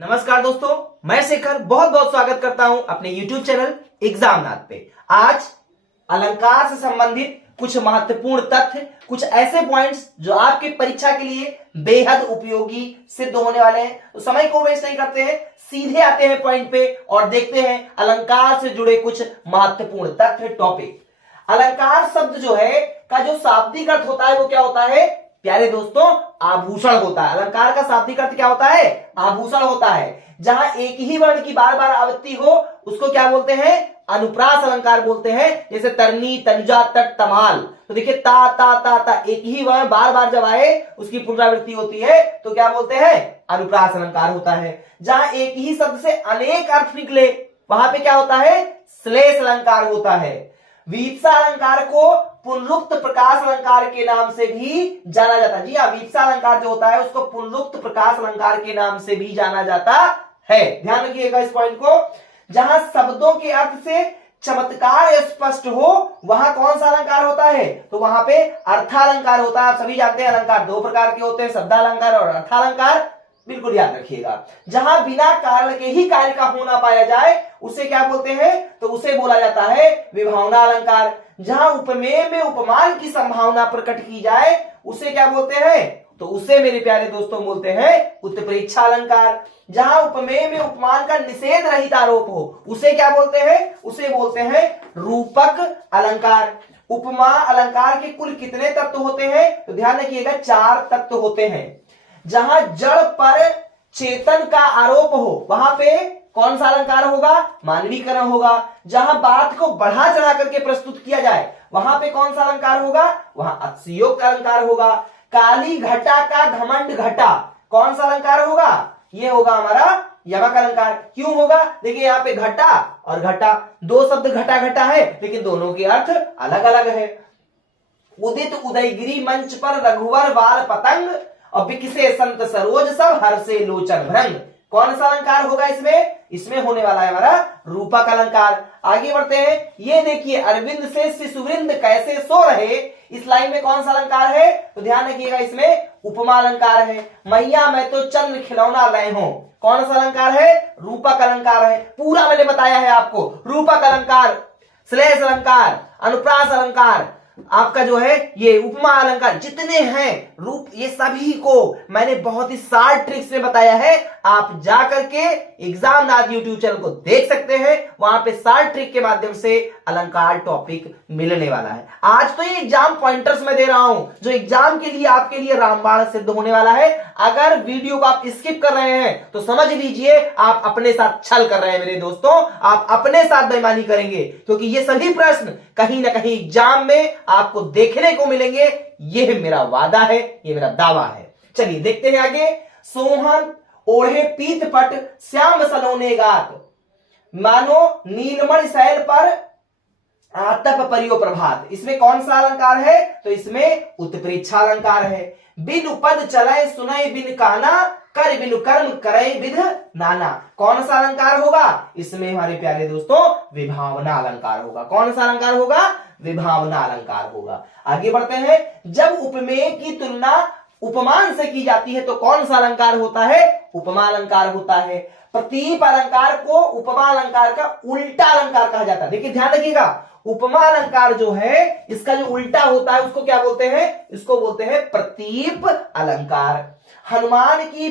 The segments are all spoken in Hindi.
नमस्कार दोस्तों, मैं शेखर बहुत बहुत स्वागत करता हूं अपने YouTube चैनल एग्जामनाथ पे। आज अलंकार से संबंधित कुछ महत्वपूर्ण तथ्य, कुछ ऐसे पॉइंट्स जो आपके परीक्षा के लिए बेहद उपयोगी सिद्ध होने वाले हैं। तो समय को वेस्ट नहीं करते हैं, सीधे आते हैं पॉइंट पे और देखते हैं अलंकार से जुड़े कुछ महत्वपूर्ण तथ्य टॉपिक। अलंकार शब्द जो है का जो शाब्दिक अर्थ होता है वो क्या होता है प्यारे दोस्तों? आभूषण होता है। अलंकार का शाब्दिक अर्थ क्या होता है? आभूषण होता है। जहां एक ही वर्ण की बार बार आवृत्ति हो उसको क्या बोलते हैं? अनुप्रास अलंकार बोलते हैं। जैसे तरनी, तनुजा, तट, तमाल। तो देखिए ता ता ता ता, एक ही वर्ण बार बार जब आए उसकी पुनरावृत्ति होती है तो क्या बोलते हैं? अनुप्रास अलंकार होता है। जहां एक ही शब्द से अनेक अर्थ निकले वहां पे क्या होता है? श्लेष अलंकार होता है। वीप्सा अलंकार को पुनरुक्त प्रकाश अलंकार के नाम से भी जाना जाता है। जी हाँ, वीप्सा अलंकार जो होता है उसको पुनरुक्त प्रकाश अलंकार के नाम से भी जाना जाता है। ध्यान रखिएगा इस पॉइंट को। जहां शब्दों के अर्थ से चमत्कार स्पष्ट हो वहां कौन सा अलंकार होता है? तो वहां पे अर्थालंकार होता है। आप सभी जानते हैं अलंकार दो प्रकार के होते हैं, शब्दालंकार और अर्थालंकार। बिल्कुल याद रखिएगा। जहां बिना कारण के ही कार्य का होना पाया जाए उसे क्या बोलते हैं? तो उसे बोला जाता है विभावना अलंकार। जहां उपमेय में उपमान की संभावना प्रकट की जाए उसे क्या बोलते हैं? तो उसे मेरे प्यारे दोस्तों बोलते हैं उत्प्रेक्षा अलंकार। जहां उपमेय में उपमान का निषेध रहित आरोप हो उसे क्या बोलते हैं? उसे बोलते हैं रूपक अलंकार। उपमा अलंकार के कुल कितने तत्व होते हैं? तो ध्यान रखिएगा 4 तत्व होते हैं। जहां जड़ पर चेतन का आरोप हो वहां पे कौन सा अलंकार होगा? मानवीकरण होगा। जहां बात को बढ़ा चढ़ा करके प्रस्तुत किया जाए वहां पे कौन सा अलंकार होगा? वहां अतिशयोक्त अलंकार होगा। काली घटा का घमंड घटा, कौन सा अलंकार होगा? ये होगा हमारा यमक अलंकार। क्यों होगा? देखिए यहाँ पे घटा और घटा, दो शब्द घटा घटा है लेकिन दोनों के अर्थ अलग अलग है। उदित उदयगिरी मंच पर रघुवर बाल पतंग और बिकसे संत सरोज सब हर से लोचन भ्रंग, कौन सा अलंकार होगा इसमें? इसमें होने वाला है हमारा रूपक अलंकार। आगे बढ़ते हैं। ये देखिए अरविंद से शिशुवृंद कैसे सो रहे, इस लाइन में कौन सा अलंकार है? तो ध्यान रखिएगा इसमें उपमा अलंकार है। मैया मैं तो चंद्र खिलौना लाए हूं, कौन सा अलंकार है? रूपक अलंकार है। पूरा मैंने बताया है आपको, रूपक अलंकार, श्लेष अलंकार, अनुप्रास अलंकार, आपका जो है ये उपमा अलंकार, जितने हैं रूप, ये सभी को मैंने बहुत ही शार्ट ट्रिक्स में बताया है। आप जा करके एग्जामनाथ YouTube चैनल को देख सकते हैं, वहां पे शार्ट ट्रिक के माध्यम से अलंकार टॉपिक मिलने वाला है। आज तो ये एग्जाम पॉइंटर्स में दे रहा हूं जो एग्जाम के लिए आपके लिए रामबाण सिद्ध होने वाला है। अगर वीडियो को आप स्किप कर रहे हैं तो समझ लीजिए आप अपने साथ छल कर रहे हैं मेरे दोस्तों, आप अपने साथ बेईमानी करेंगे, क्योंकि ये सभी प्रश्न कहीं ना कहीं एग्जाम में आपको देखने को मिलेंगे। यह मेरा वादा है, यह मेरा दावा है। चलिए देखते हैं आगे। सोहन ओढ़े पीत पट श्याम सलोने गात, मानो नीलमणि शैल पर तप परियो प्रभात, इसमें कौन सा अलंकार है? तो इसमें उत्प्रेक्षा अलंकार है। बिन पद चले सुनय बिन काना, कर बिन कर्म करे विध नाना, कौन सा अलंकार होगा? इसमें हमारे प्यारे दोस्तों विभावना अलंकार होगा। कौन सा अलंकार होगा? विभावना अलंकार होगा। आगे बढ़ते हैं। जब उपमेय की तुलना उपमान से की जाती है तो कौन सा अलंकार होता है? उपमा अलंकार होता है। प्रतीप अलंकार को उपमा अलंकार का उल्टा अलंकार कहा जाता है। देखिए ध्यान रखिएगा, उपमा अलंकार जो है इसका जो उल्टा होता है उसको क्या बोलते हैं? इसको बोलते हैं प्रतीप अलंकार। हनुमान की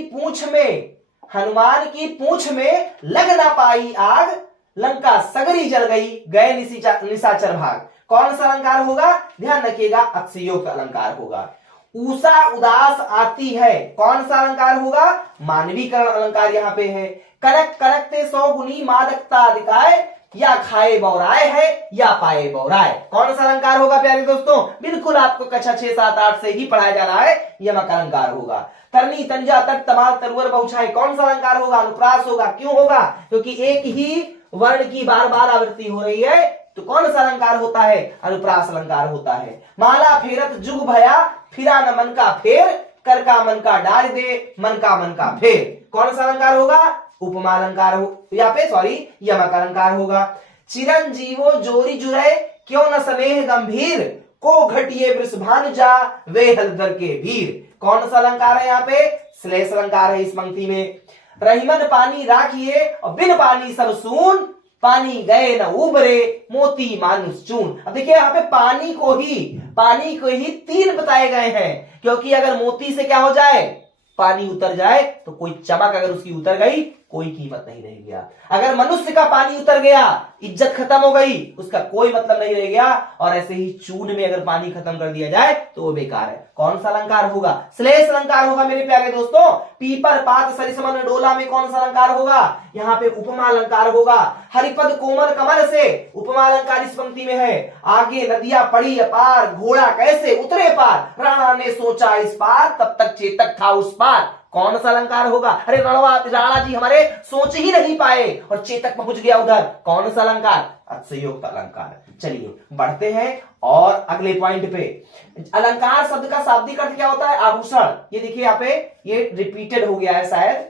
पूंछ में लग ना पाई आग, लंका सगरी जल गई गए निशाचर भाग, कौन सा अलंकार होगा? ध्यान रखिएगा अतिशयोक्त अलंकार होगा। उषा उदास आती है, कौन सा अलंकार होगा? मानवीकरण अलंकार यहां पे है। कनक कनकते 100 गुनी मादकता अधिकाय, या खाए बौराए है या पाए बौराए, कौन सा अलंकार होगा प्यारे दोस्तों? बिल्कुल आपको कक्षा 6, 7, 8 से ही पढ़ाया जा रहा है, यमक अलंकार होगा। तरनी, तंजा, तट, तमाल, तरुवर, बहुछाई, कौन सा अलंकार होगा? अनुप्रास होगा। क्यों होगा? क्योंकि एक ही वर्ण की बार बार आवृत्ति हो रही है तो कौन सा अलंकार होता है? अनुप्रास अलंकार होता है। माला फेरत जुग भया, फिरा न मन का फेर, कर का मन का डाल दे, मन का फेर, कौन सा अलंकार होगा? उपमा अलंकार हो, या पे सॉरी यमक अलंकार होगा। चिरंजीवो जोरी जुरे क्यों न स्नेह गंभीर, को घटिए वृषभान जा वे हलदर के वीर, कौन सा अलंकार है यहाँ पे? श्लेष अलंकार है इस पंक्ति में। रहीमन पानी राखिए और बिन पानी सब सून, पानी गए न उबरे मोती मानुष चून। अब देखिए यहाँ पे पानी को ही तीन बताए गए हैं, क्योंकि अगर मोती से क्या हो जाए, पानी उतर जाए तो कोई चमक अगर उसकी उतर गई कोई कीमत नहीं रह गया। अगर मनुष्य का पानी उतर गया इज्जत खत्म हो गई, उसका कोई मतलब नहीं रह गया। और ऐसे ही चून में अगर पानी खत्म कर दिया जाए तो वो बेकार है। कौन सा अलंकार होगा? श्लेष अलंकार होगा मेरे प्यारे दोस्तों। पीपर पात सरिसमन डोला में कौन सा अलंकार होगा? यहाँ पे उपमा अलंकार होगा। हरिपद कोमल कमल से उपमा अलंकार इस पंक्ति में है। आगे नदियां पड़ी अपार, घोड़ा कैसे उतरे पार, राणा ने सोचा इस पार, तब तक चेतक था उस पार। कौन सा अलंकार होगा? अरे राणा जी हमारे सोच ही नहीं पाए और चेतक पहुंच गया उधर। कौन सा अलंकार? अतिशयोक्त अलंकार। चलिए बढ़ते हैं और अगले पॉइंट पे। अलंकार शब्द का शाब्दिक अर्थ क्या होता है? आभूषण। ये देखिए यहाँ पे ये रिपीटेड हो गया है शायद,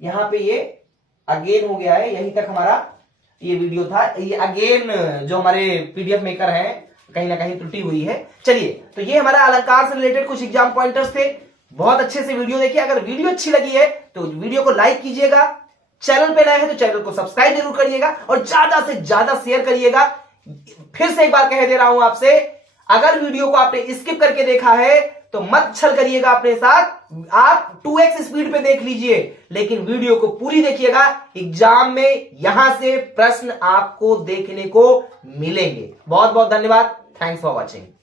यहाँ पे ये अगेन हो गया है। यहीं तक हमारा ये वीडियो था। ये अगेन जो हमारे पीडीएफ मेकर हैं कहीं ना कहीं त्रुटि हुई है। चलिए तो ये हमारा अलंकार से रिलेटेड कुछ एग्जाम पॉइंटर्स थे। बहुत अच्छे से वीडियो देखिए। अगर वीडियो अच्छी लगी है तो वीडियो को लाइक कीजिएगा, चैनल पे नए हैं तो चैनल को सब्सक्राइब जरूर करिएगा और ज्यादा से ज्यादा शेयर करिएगा। फिर से एक बार कह दे रहा हूं आपसे, अगर वीडियो को आपने स्किप करके देखा है तो मत छल करिएगा अपने साथ, आप 2x स्पीड पे देख लीजिए, लेकिन वीडियो को पूरी देखिएगा। एग्जाम में यहां से प्रश्न आपको देखने को मिलेंगे। बहुत बहुत धन्यवाद। Thanks for watching.